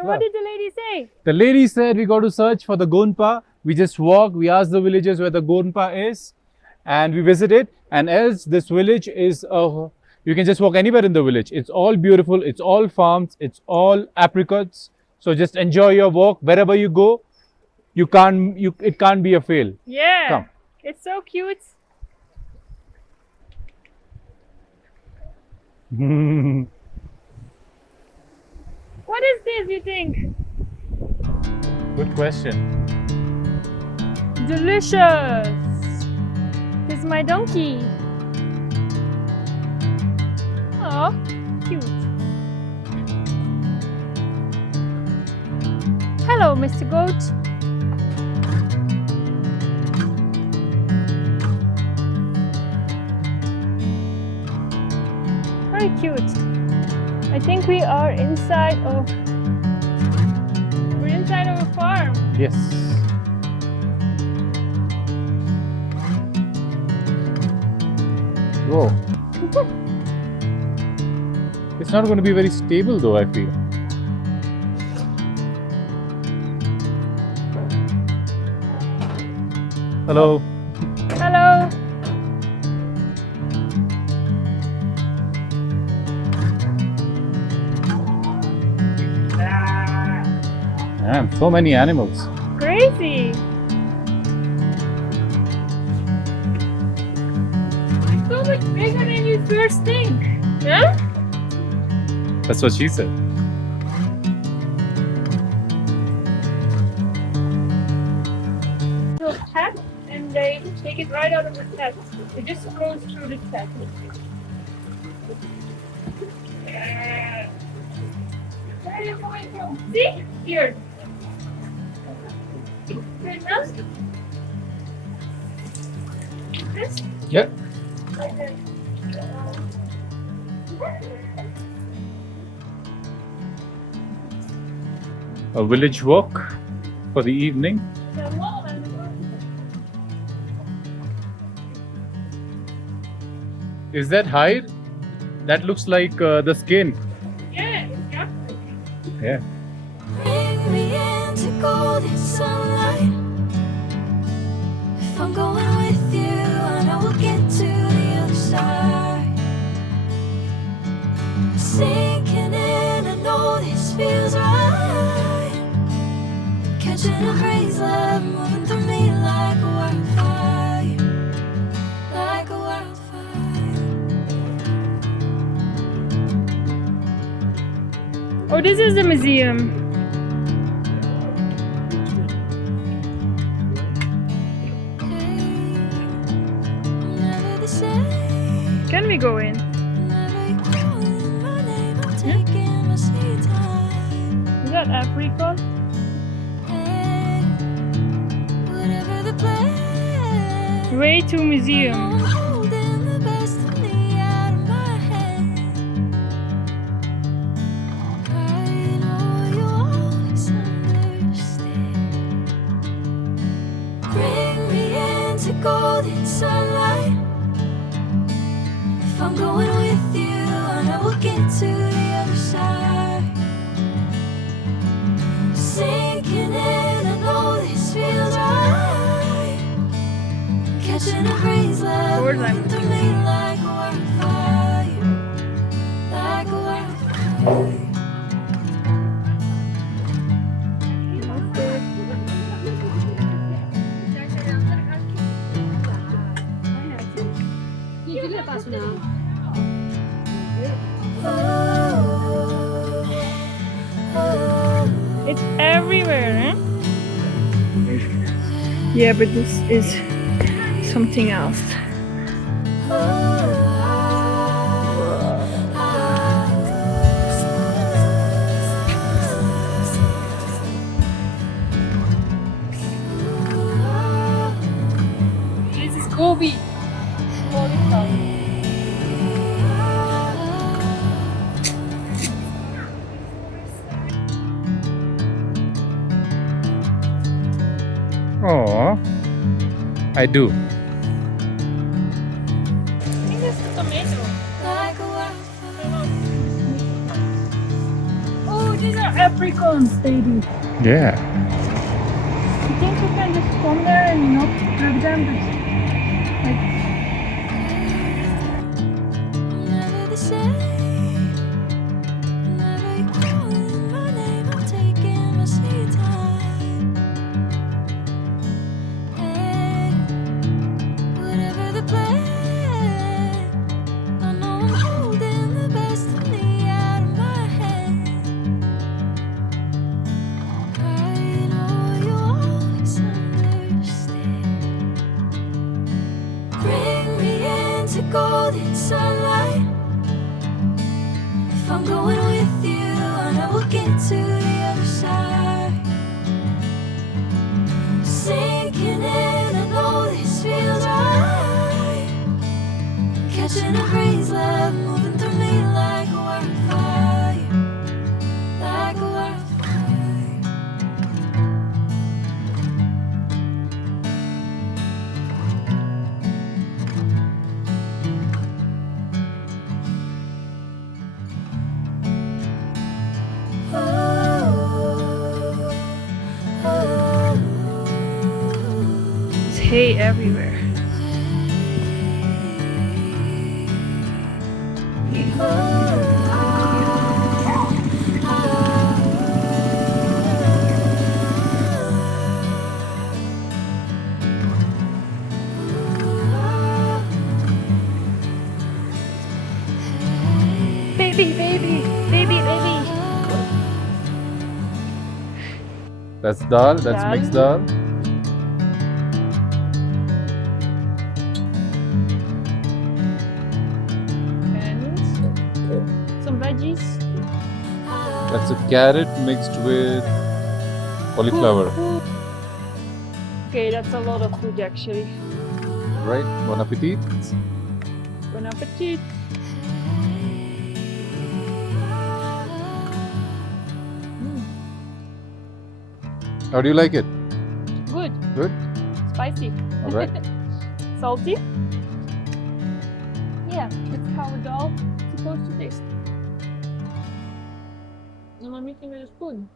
So what did the lady say? The lady said we got to search for the Gonpa. We just walk, we ask the villagers where the Gonpa is and we visit it. And else this village is, you can just walk anywhere in the village. It's all beautiful, it's all farms, it's all apricots. So just enjoy your walk. Wherever you go, it can't be a fail. Yeah, Come. it's so cute. What is this, you think? Good question. Delicious. This is my donkey. Oh, cute. Hello, Mr. Goat. Very cute. I think we are inside of a farm. Yes. Whoa. It's not going to be very stable though, I feel. Hello. Hello. Damn, so many animals. Crazy. So much bigger than you first think. Yeah? That's what she said. So tap, and they take it right out of the tap. It just goes through the tap. Where are you going from? See? Here. Good enough? This? Yep. A village walk for the evening. Is that hide? That looks like the skin. Yeah, yeah. Yeah. Bring me into golden sunlight. If I'm going with you, I know we'll get to the other side. Sinking in, I know this feels right. Catching a breeze, love moving through me like a wildfire, like a wildfire. Oh, this is the museum. Never the same. Can we go in? Whenever you calling my name, I'm taking my sweet time. Is that apricot? Hey, whatever the plan, Way to I'm museum. holding the best of me out of my hand. I know you always understand. Bring me into golden sunlight. If I'm going with you, I know we'll get to the other side. Sinking in, I know this feels right. Catching a breeze, love Lord, I'm- moving through me like a wildfire, like a wildfire. It's everywhere, eh? Yeah, but this is something else. This is Gobi. Oh, I do. I think this is tomato. Like a wildfire. Oh, these are apples. Leprechauns, baby. Yeah. You think you can just come there and not have them like Never the same. Whenever you calling my name, I'm taking my sweet time. Hey, whatever the plan, I know I'm holding the best of me out of my head. I know you always understand. Bring me into golden sunlight. If I'm going with you, I know we'll get to the other side. Sinking in, I know this feels right. Catching a breeze, love moving through me like a wildfire, like a wildfire. there's hay everywhere. Baby, baby, baby, baby. That's dal. That's Dal. mixed dal. And some veggies. That's a carrot mixed with cauliflower. Okay, that's a lot of food actually. Right? Bon appetit. Bon appetit. How do you like it? Good. Good? Spicy. All right. Salty. Yeah, that's how a dal is supposed to taste. And I'm eating with a spoon.